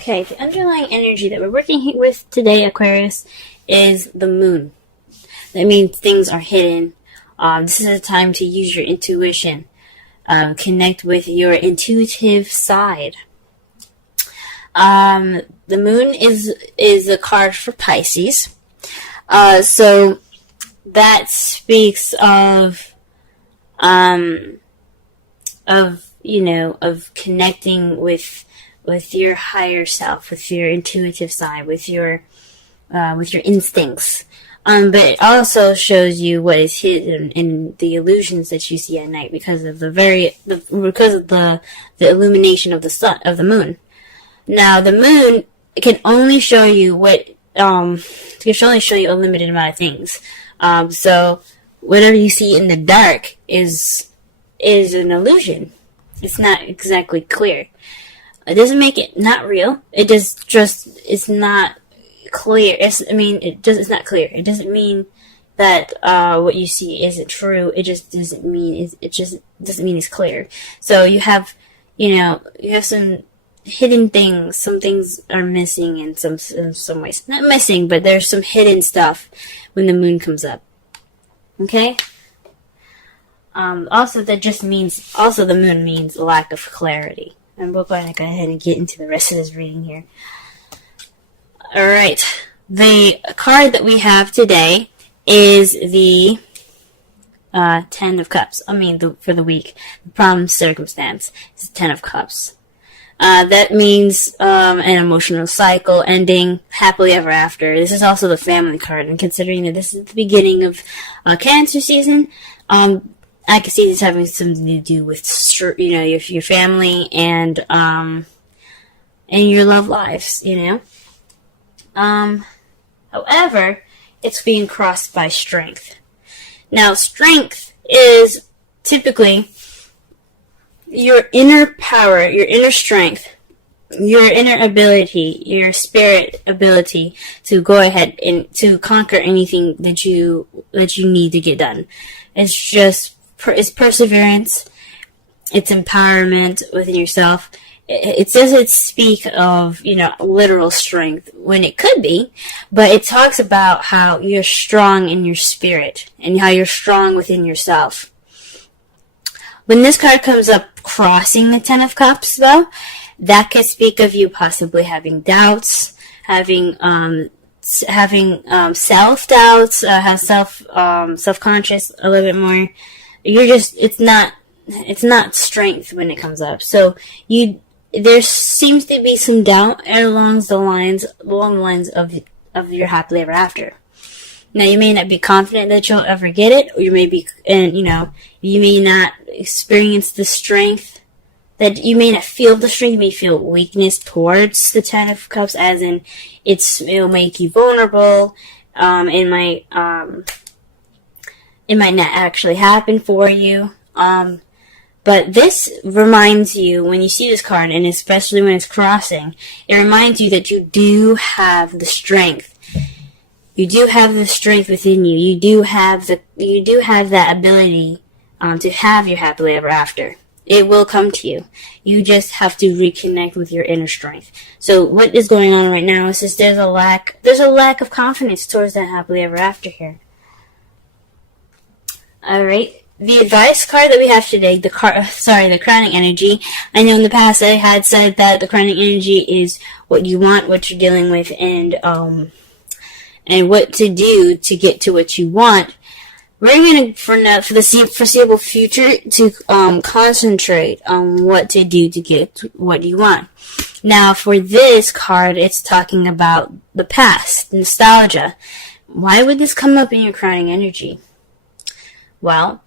Okay, the underlying energy that we're working with today, Aquarius, is the moon. That means things are hidden. This is a time to use your intuition. Connect with your intuitive side. The moon is a card for Pisces. So that speaks of connecting with your higher self, with your intuitive side, with your instincts. But it also shows you what is hidden in the illusions that you see at night because of the illumination of the sun, of the moon. Now, the moon can only show you a limited amount of things. So whatever you see in the dark is an illusion. It's not exactly clear. It doesn't make it not real. It it's not clear. It's not clear. It doesn't mean that what you see isn't true. It just doesn't mean it's clear. So you have some hidden things. Some things are missing in some ways. Not missing, but there's some hidden stuff when the moon comes up. Okay? Also the moon means lack of clarity. And we're going to go ahead and get into the rest of this reading here. Alright. The card that we have today is the Ten of Cups. For the week. The problem circumstance is the Ten of Cups. That means an emotional cycle ending happily ever after. This is also the family card. And considering that this is the beginning of Cancer season, I can see this having something to do with, your family and your love lives, However, it's being crossed by strength. Now, strength is typically your inner power, your inner strength, your inner ability, your spirit ability to go ahead and to conquer anything that you need to get done. It's perseverance, it's empowerment within yourself. It doesn't speak of, literal strength when it could be, but it talks about how you're strong in your spirit and how you're strong within yourself. When this card comes up crossing the Ten of Cups, though, that could speak of you possibly having doubts, having self-doubts, self-conscious a little bit more. It's not strength when it comes up. So there seems to be some doubt along the lines of your happily ever after. Now, you may not be confident that you'll ever get it, or you may not experience the strength, that you may not feel the strength, you may feel weakness towards the Ten of Cups, as in, it'll make you vulnerable, it might not actually happen for you, but this reminds you, when you see this card, and especially when it's crossing, it reminds you that you do have the strength. You do have the strength within you. You do have that ability to have your happily ever after. It will come to you. You just have to reconnect with your inner strength. So what is going on right now is there's a lack of confidence towards that happily ever after here. Alright. The advice card that we have today, the crowning energy. I know in the past I had said that the crowning energy is what you want, what you're dealing with, and what to do to get to what you want. We're going to, for the foreseeable future, to concentrate on what to do to get what you want. Now, for this card, it's talking about the past, nostalgia. Why would this come up in your crowning energy? Well,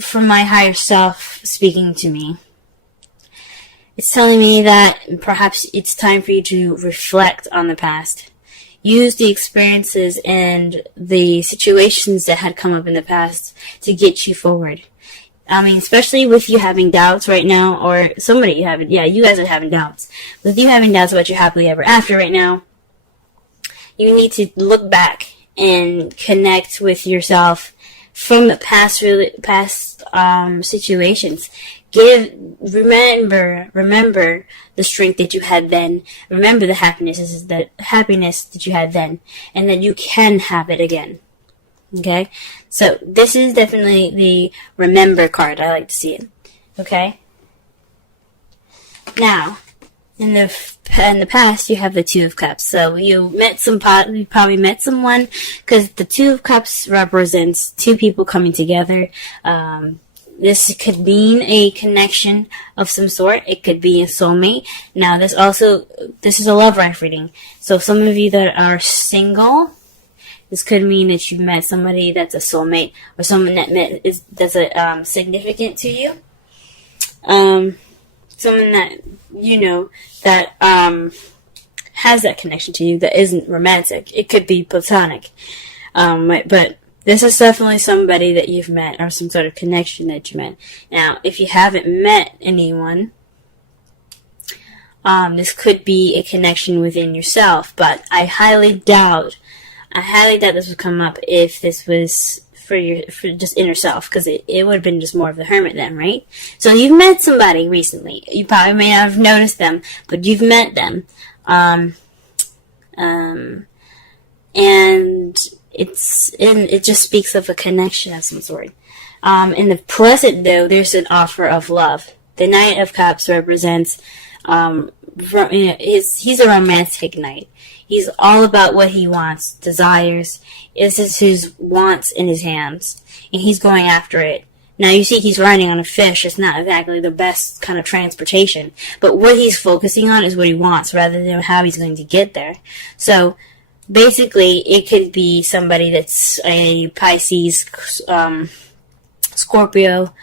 from my higher self speaking to me, it's telling me that perhaps it's time for you to reflect on the past. Use the experiences and the situations that had come up in the past to get you forward. Especially with you having doubts right now, or you guys are having doubts. With you having doubts about your happily ever after right now, you need to look back and connect with yourself from past situations. remember the strength that you had then. Remember the happiness that you had then, and that you can have it again. Okay? So this is definitely the remember card. I like to see it. Okay? Now, in the past, you have the Two of Cups. So you probably met someone, because the Two of Cups represents two people coming together. This could mean a connection of some sort. It could be a soulmate. Now, this is a love life reading. So some of you that are single, this could mean that you've met somebody that's a soulmate, or someone that's significant to you. Someone that you know that has that connection to you that isn't romantic. It could be platonic, but this is definitely somebody that you've met, or some sort of connection that you met. Now, if you haven't met anyone, this could be a connection within yourself, but I highly doubt this would come up if this was for just inner self, because it would have been just more of the hermit then, right? So you've met somebody recently. You probably may not have noticed them, but you've met them. And it just speaks of a connection of some sort. In the present, though, there's an offer of love. The Knight of Cups represents, he's a romantic knight. He's all about what he wants, desires. This is his wants in his hands, and he's going after it. Now, you see he's riding on a fish. It's not exactly the best kind of transportation, but what he's focusing on is what he wants, rather than how he's going to get there. So, basically, it could be somebody that's a Pisces, Scorpio,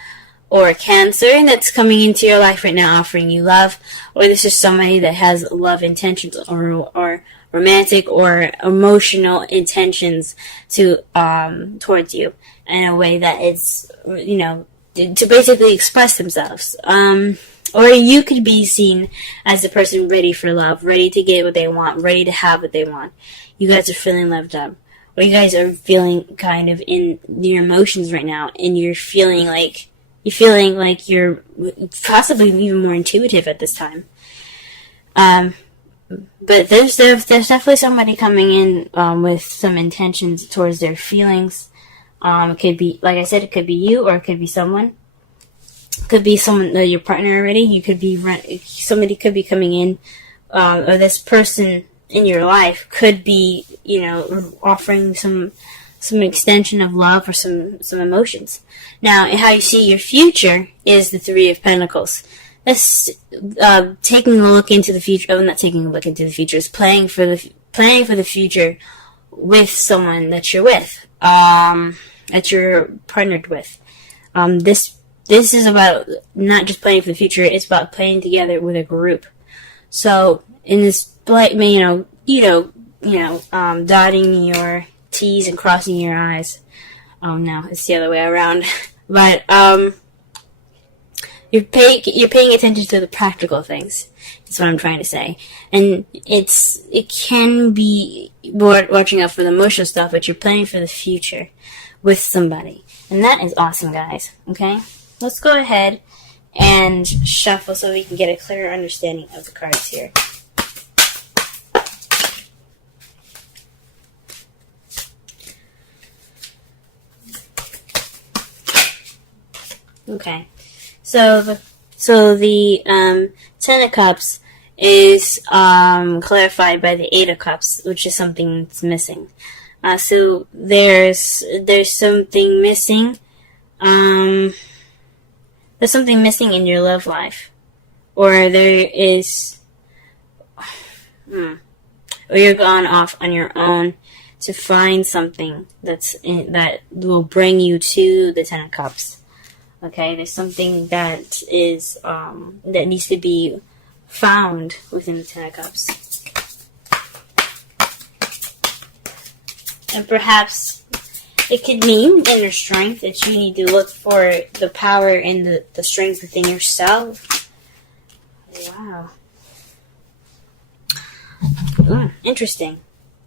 or Cancer that's coming into your life right now, offering you love, or this is somebody that has love intentions, or romantic or emotional intentions towards you in a way that it's, to basically express themselves. Or you could be seen as the person ready for love, ready to get what they want, ready to have what they want. You guys are feeling loved up. Or you guys are feeling kind of in your emotions right now, and you're feeling like you're possibly even more intuitive at this time. But there's definitely somebody coming in with some intentions towards their feelings. It could be, like I said, it could be you, or it could be someone. It could be someone, your partner already. You could be somebody could be coming in, or this person in your life could be, offering some extension of love or some emotions. Now, how you see your future is the Three of Pentacles. That's taking a look into the future. Oh, not taking a look into the future. It's planning for the future with someone that you're with, that you're partnered with. This is about not just planning for the future. It's about playing together with a group. So in this, dotting your T's and crossing your I's. Oh no, it's the other way around. But you're paying attention to the practical things. That's what I'm trying to say. And it can be watching out for the emotional stuff, but you're planning for the future with somebody. And that is awesome, guys. Okay? Let's go ahead and shuffle so we can get a clearer understanding of the cards here. Okay. So the Ten of Cups is clarified by the Eight of Cups, which is something that's missing. So there's something missing. There's something missing in your love life, or there is, or you're gone off on your own to find something that will bring you to the Ten of Cups. Okay, there's something that is that needs to be found within the Ten of Cups, and perhaps it could mean inner strength, that you need to look for the power and the strength within yourself. Wow, interesting.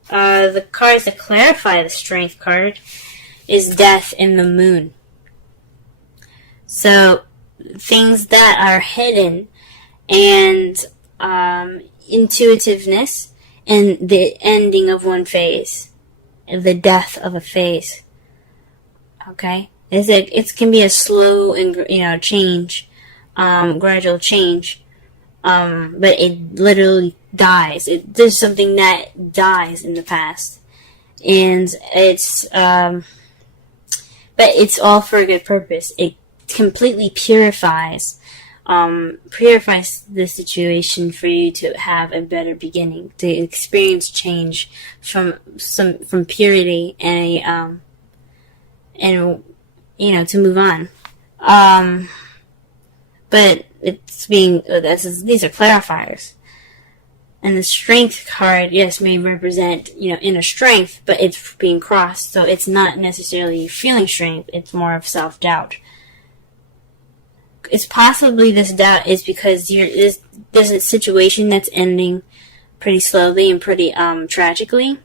The cards that clarify the Strength card is Death and the Moon. So, things that are hidden, and intuitiveness, and the ending of one phase, the death of a phase. Okay, it can be a slow and change, gradual change, but it literally dies. There's something that dies in the past, and but it's all for a good purpose. It completely purifies the situation for you to have a better beginning, to experience change from purity and to move on. But these are clarifiers. And the strength card, yes, may represent, inner strength, but it's being crossed, so it's not necessarily feeling strength, it's more of self-doubt. It's possibly this doubt is because there's a situation that's ending pretty slowly and pretty tragically.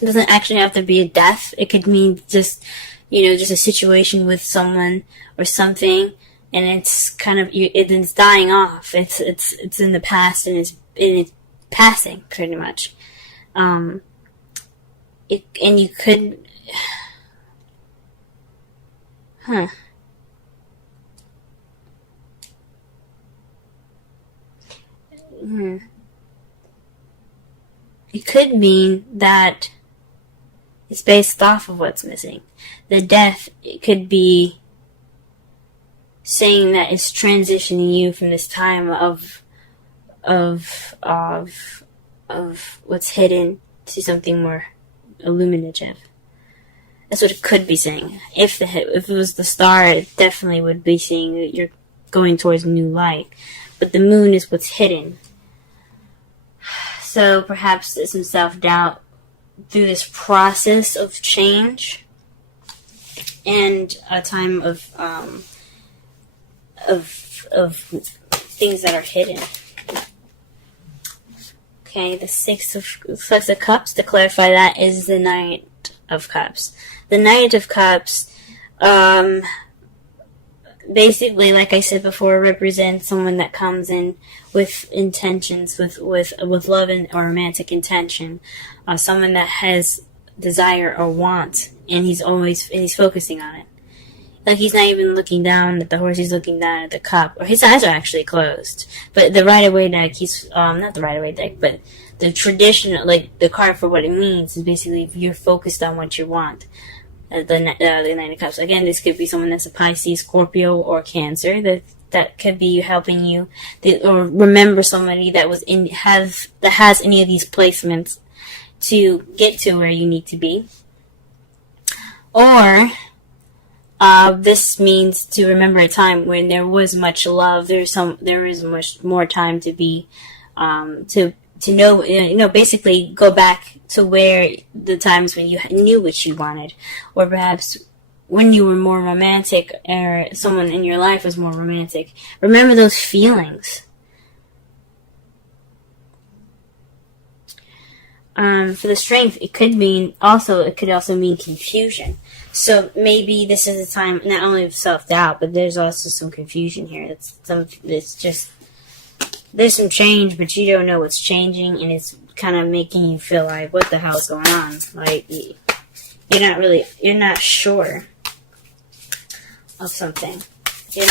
It doesn't actually have to be a death. It could mean just a situation with someone or something, and it's kind of it's dying off. It's in the past, and it's passing pretty much. And you could, It could mean that it's based off of what's missing. The death, it could be saying that it's transitioning you from this time of what's hidden to something more illuminative. That's what it could be saying. If it was the star, it definitely would be saying that you're going towards new light. But the moon is what's hidden. So perhaps there's some self-doubt through this process of change and a time of things that are hidden. Okay, the Six of Cups, to clarify that, is the Knight of Cups. The Knight of Cups, basically, like I said before, represents someone that comes in with intentions, with love or romantic intention. Someone that has desire or want, and he's focusing on it. Like, he's not even looking down at the horse, he's looking down at the cup. Or his eyes are actually closed. But the Rider-Waite deck, not the Rider-Waite deck, but the traditional, like, the card for what it means is basically if you're focused on what you want. The Knight of Cups. Again, this could be someone that's a Pisces, Scorpio, or Cancer. That could be helping you, or remember somebody that has any of these placements to get to where you need to be. Or this means to remember a time when there was much love. There is much more time to be to know, basically go back to where the times when you knew what you wanted, or perhaps when you were more romantic, or someone in your life was more romantic. Remember those feelings. For the Strength, it could also mean confusion. So maybe this is a time not only of self-doubt, but there's also some confusion here. There's some change, but you don't know what's changing, and it's kind of making you feel like, what the hell is going on? Like, you're not sure of something. You're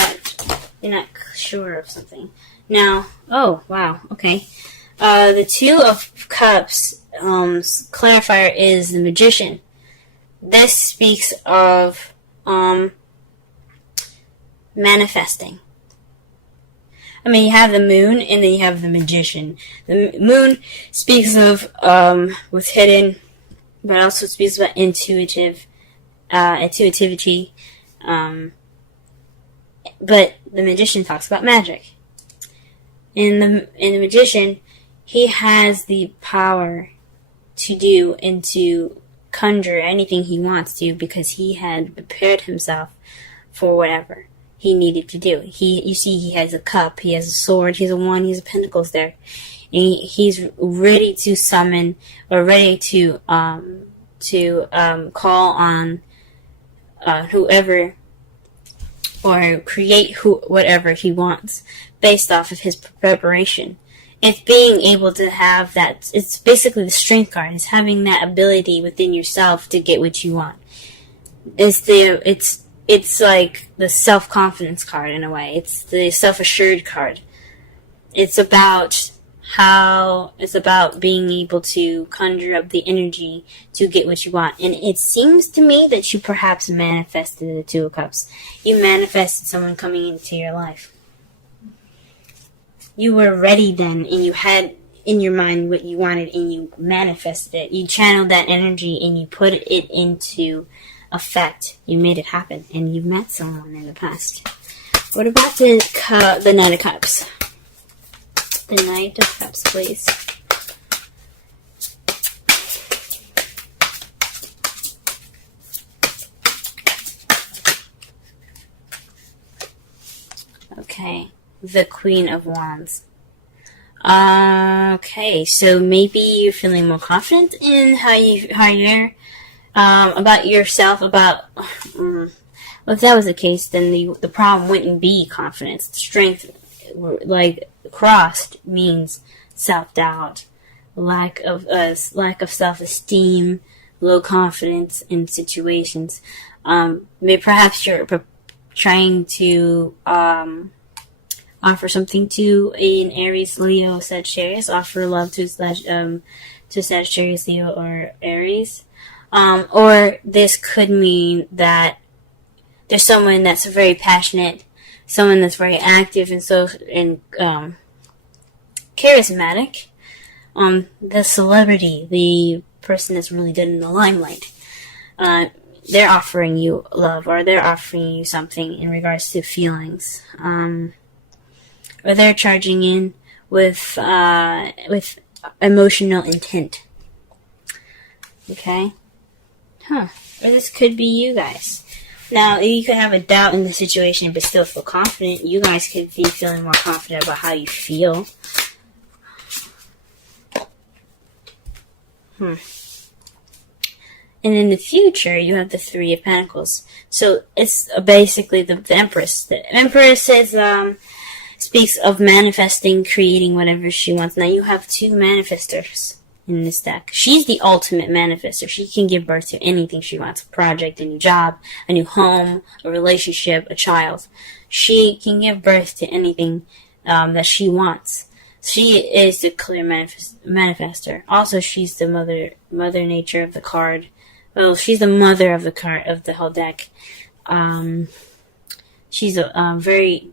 not sure of something. Now, oh, wow, okay. The Two of Cups, clarifier is the Magician. This speaks of, manifesting. I mean, you have the Moon, and then you have the Magician. The Moon speaks of what's hidden, but also speaks about intuitivity. But the Magician talks about magic. In the Magician, he has the power to do and to conjure anything he wants to, because he had prepared himself for whatever he needed to do. He has a cup, he has a sword, he has a wand, he has a pentacles there. And he's ready to summon, or ready to call on whoever or create whatever he wants based off of his preparation. It's being able to have that. It's basically the strength card. It's having that ability within yourself to get what you want. It's like the self-confidence card in a way. It's the self-assured card. It's about being able to conjure up the energy to get what you want. And it seems to me that you perhaps manifested the Two of Cups. You manifested someone coming into your life. You were ready then, and you had in your mind what you wanted, and you manifested it. You channeled that energy, and you put it into effect. You made it happen, and you met someone in the past. What about the Knight of Cups? The Knight of Cups, please. Okay, the Queen of Wands. Okay, so maybe you're feeling more confident in how you're about yourself. Well, if that was the case, then the problem wouldn't be confidence. Strength, like crossed, means self-doubt, lack of self-esteem, low confidence in situations. Maybe perhaps you're trying to offer something to an Aries, Leo, Sagittarius. Offer love to Sagittarius, Leo, or Aries. Or this could mean that there's someone that's very passionate, someone that's very active and charismatic. The celebrity, the person that's really good in the limelight. They're offering you love, or they're offering you something in regards to feelings. Or they're charging in with emotional intent. Okay? Or this could be you guys. Now, you could have a doubt in the situation but still feel confident. You guys could be feeling more confident about how you feel. And in the future, you have the Three of Pentacles. So it's basically the Empress. The Empress speaks of manifesting, creating whatever she wants. Now you have two manifestors in this deck. She's the ultimate manifester. She can give birth to anything she wants. A project, a new job, a new home, a relationship, a child. She can give birth to anything that she wants. She is the clear manifester. Also, she's the mother nature of the card. Well, she's the mother of the card, of the whole deck. She's very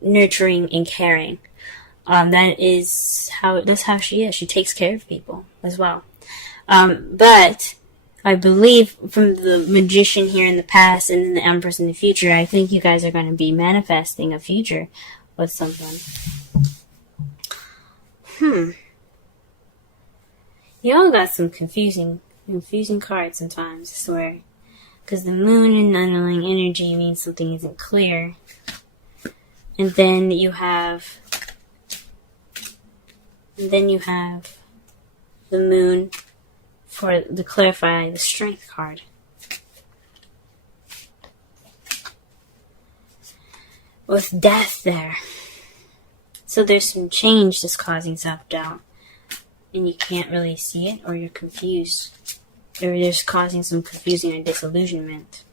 nurturing and caring. That's how she is. She takes care of people as well. But I believe from the Magician here in the past and then the Empress in the future, I think you guys are going to be manifesting a future with someone. You all got some confusing cards sometimes, I swear. Because the Moon in underlying energy means something isn't clear. And then you have the Moon for the clarify the Strength card. With Death there. So there's some change that's causing self-doubt. And you can't really see it, or you're confused. Or there's causing some confusion or disillusionment.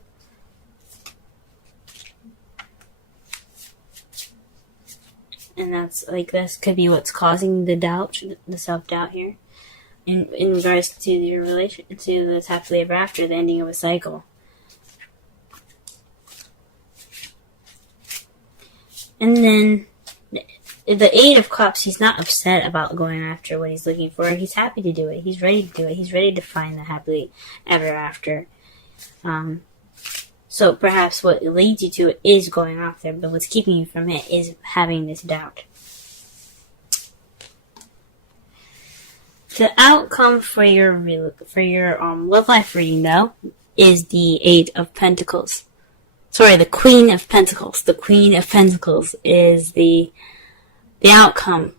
And this could be what's causing the doubt, the self-doubt here. In regards to your relation, to the happily ever after, the ending of a cycle. And then the Eight of Cups, he's not upset about going after what he's looking for. He's happy to do it. He's ready to do it. He's ready to find the happily ever after. So perhaps what leads you to it is going off there, but what's keeping you from it is having this doubt. The outcome for your love life reading, though, is the Eight of Pentacles. Sorry, the Queen of Pentacles. The Queen of Pentacles is the outcome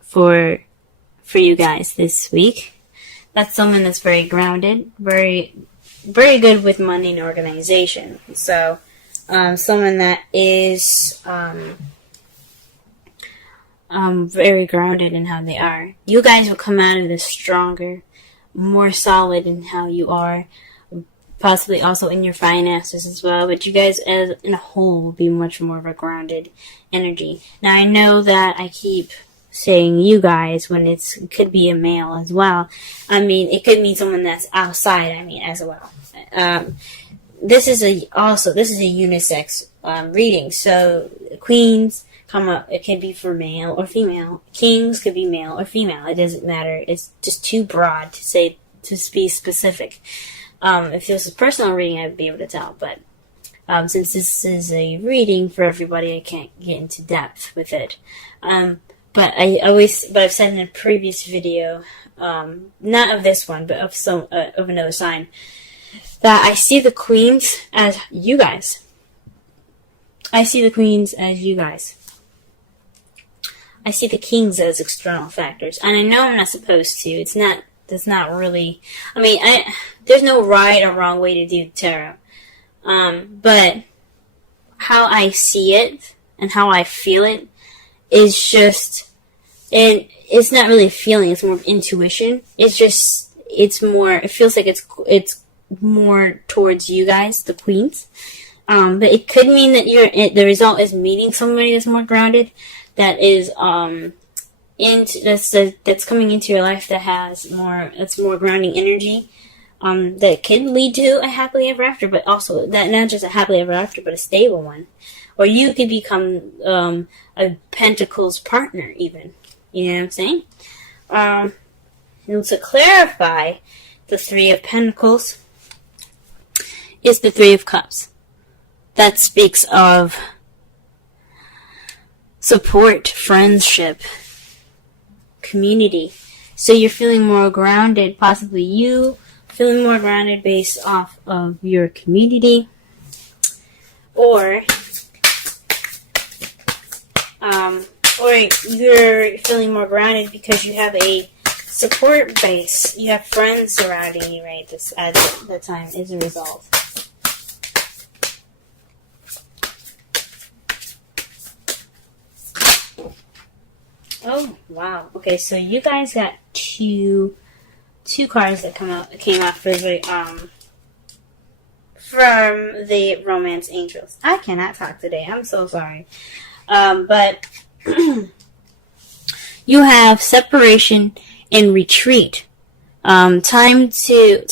for you guys this week. That's someone that's very grounded, very very good with money and organization. So someone that is very grounded in how they are. You guys will come out of this stronger, more solid in how you are, possibly also in your finances as well, but you guys as in a whole will be much more of a grounded energy. Now I know that I keep saying you guys when it could be a male as well. I mean, it could mean someone that's outside, as well. This is a unisex reading, so queens come up, it can be for male or female. Kings could be male or female. It doesn't matter. It's just too broad to be specific. If this was a personal reading, I'd be able to tell, but since this is a reading for everybody, I can't get into depth with it. But I've said in a previous video, not of this one, but of another sign, that I see the queens as you guys. I see the queens as you guys. I see the kings as external factors, and I know I'm not supposed to. That's not really. There's no right or wrong way to do tarot, but how I see it and how I feel it is just, and it's not really feeling. It's more of intuition. It's more. It feels like it's more towards you guys, the queens. But it could mean that the result is meeting somebody that's more grounded, that is that's coming into your life that's more grounding energy, that can lead to a happily ever after, but also that not just a happily ever after, but a stable one. Or you could become a Pentacles partner even. You know what I'm saying? And to clarify, the Three of Pentacles is the Three of Cups. That speaks of support, friendship, community. So you're feeling more grounded, possibly you feeling more grounded based off of your community, or you're feeling more grounded because you have a support base. You have friends surrounding you, right? This at the time is a result. Oh wow! Okay, so you guys got two cards that came out for the from the Romance Angels. I cannot talk today. I'm so sorry. But you have separation and retreat. Time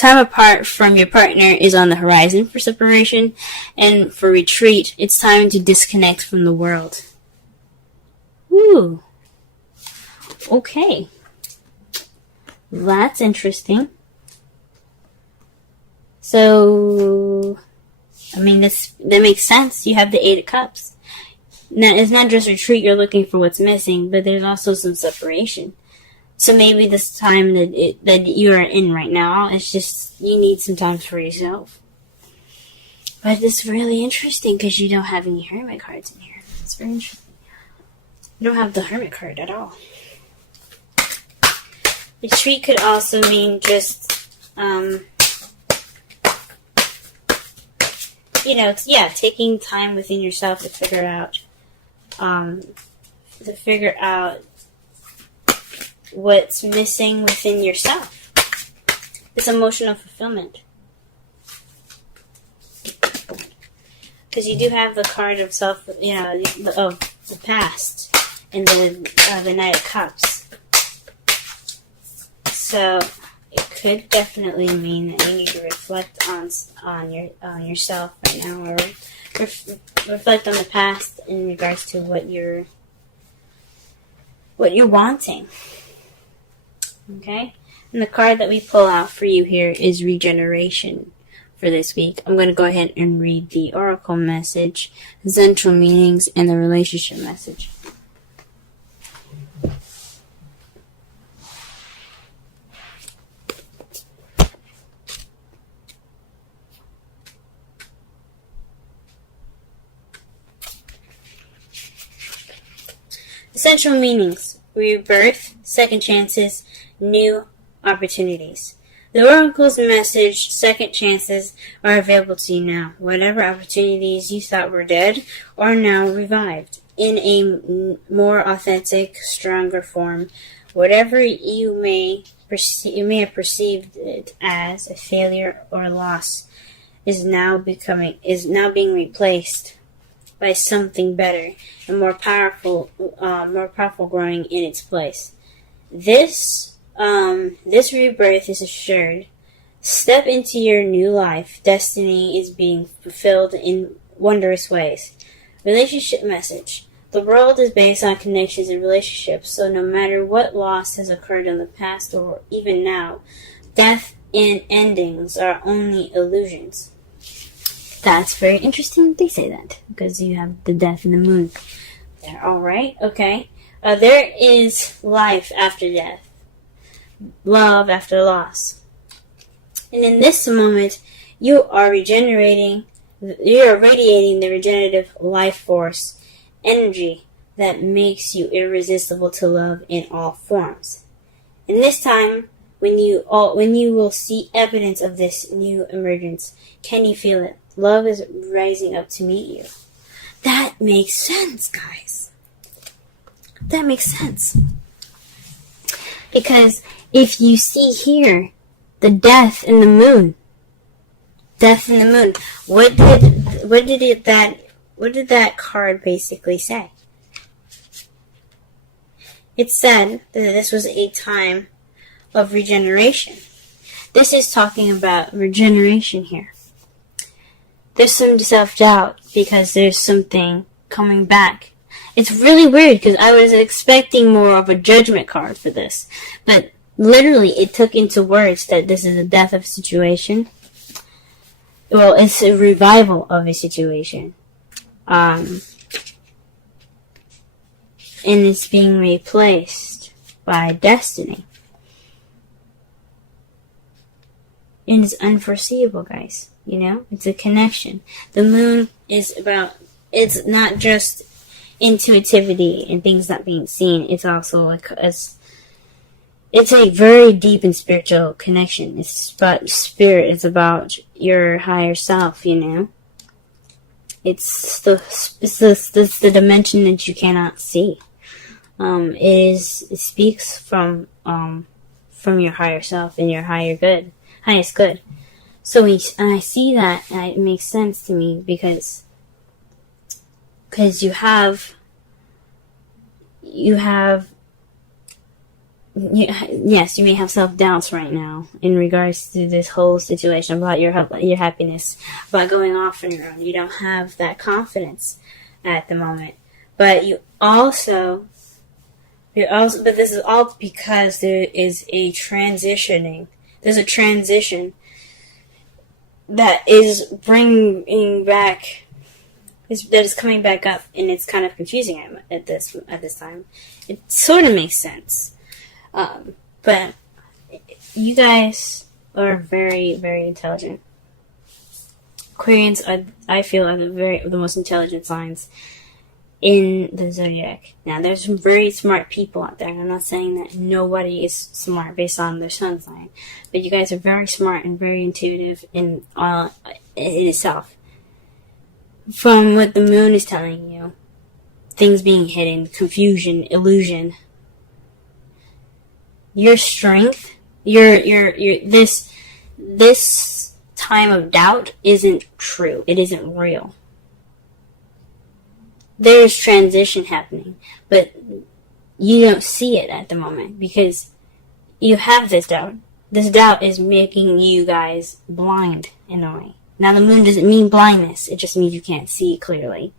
apart from your partner is on the horizon for separation, and for retreat, it's time to disconnect from the world. Ooh. Okay. That's interesting. So, that makes sense. You have the Eight of Cups. Now, it's not just retreat, you're looking for what's missing, but there's also some separation. So maybe this time that you are in right now, it's just, you need some time for yourself. But it's really interesting because you don't have any Hermit cards in here. It's very interesting. You don't have the Hermit card at all. Retreat could also mean just, taking time within yourself to figure out what's missing within yourself. It's emotional fulfillment. Because you do have the card of of the past and the Knight of Cups. So it could definitely mean that you need to reflect on yourself right now, or reflect on the past in regards to what you're wanting. Okay? And the card that we pull out for you here is regeneration for this week. I'm going to go ahead and read the oracle message, the central meanings, and the relationship message. Essential meanings: rebirth, second chances, new opportunities. The Oracle's message, second chances, are available to you now. Whatever opportunities you thought were dead are now revived in a more authentic, stronger form. Whatever you may have perceived it as a failure or loss is now being replaced by something better and more powerful growing in its place. This rebirth is assured. Step into your new life. Destiny is being fulfilled in wondrous ways. Relationship message. The world is based on connections and relationships, so no matter what loss has occurred in the past or even now, death and endings are only illusions. That's very interesting they say that, because you have the death and the moon there. Alright, okay. There is life after death. Love after loss. And in this moment, you are radiating the regenerative life force energy that makes you irresistible to love in all forms. In this time, when you will see evidence of this new emergence, can you feel it? Love is rising up to meet you. That makes sense, guys. That makes sense. Because if you see here, the death in the moon. Death in the moon. What did that card basically say? It said that this was a time of regeneration. This is talking about regeneration here. There's some self-doubt because there's something coming back. It's really weird because I was expecting more of a judgment card for this. But literally it took into words that this is a death of a situation. Well, it's a revival of a situation. And it's being replaced by destiny. And it's unforeseeable, guys. You know, it's a connection. The moon is about, it's not just intuitivity and things not being seen. It's also like, it's a very deep and spiritual connection. It's about spirit. It's about your higher self, you know. It's the dimension that you cannot see. It speaks from your higher self and your highest good. So when I see that, it makes sense to me because yes, you may have self-doubts right now in regards to this whole situation about your happiness, about going off on your own. You don't have that confidence at the moment. But but this is all because there is a transitioning. There's a transition that is bringing back, that is coming back up, and it's kind of confusing at this time. It sort of makes sense. But you guys are very, very intelligent. Aquarians I feel are the most intelligent signs in the zodiac. Now, there's some very smart people out there, and I'm not saying that nobody is smart based on their sun sign, but you guys are very smart and very intuitive in itself. From what the moon is telling you, things being hidden, confusion, illusion, your strength, this time of doubt isn't true. It isn't real. There's transition happening, but you don't see it at the moment because you have this doubt. This doubt is making you guys blind in a way. Now, the moon doesn't mean blindness. It just means you can't see clearly.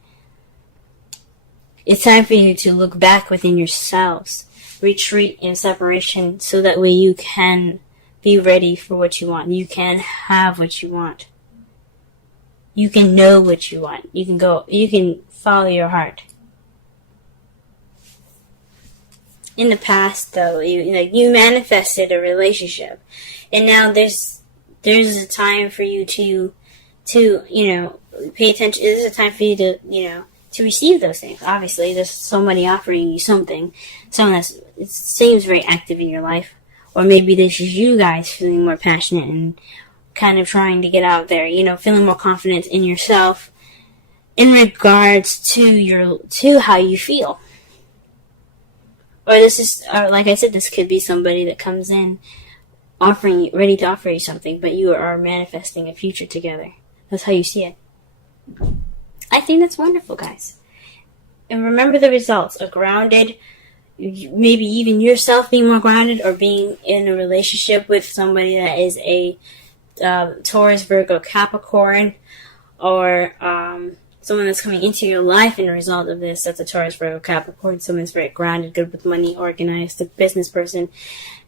It's time for you to look back within yourselves, retreat in separation, so that way you can be ready for what you want. You can have what you want. You can know what you want. You can follow your heart. In the past, though, you manifested a relationship, and now there's a time for you to pay attention. There's a time for you to receive those things. Obviously, there's somebody offering you something, someone it seems very active in your life, Or maybe this is you guys feeling more passionate and kind of trying to get out there, you know, feeling more confident in yourself in regards to how you feel. Or like I said, this could be somebody that comes in ready to offer you something, but you are manifesting a future together. That's how you see it. I think that's wonderful, guys. And remember the results are grounded, maybe even yourself being more grounded, or being in a relationship with somebody that is a Taurus, Virgo, Capricorn, or someone that's coming into your life in a result of this. That's a Taurus, Virgo, Capricorn. Someone that's very grounded, good with money, organized, a business person.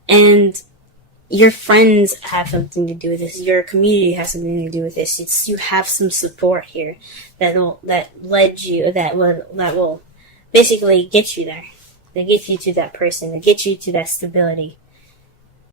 And your friends have something to do with this. Your community has something to do with this. You have some support here that will basically get you there. That gets you to that person. That gets you to that stability.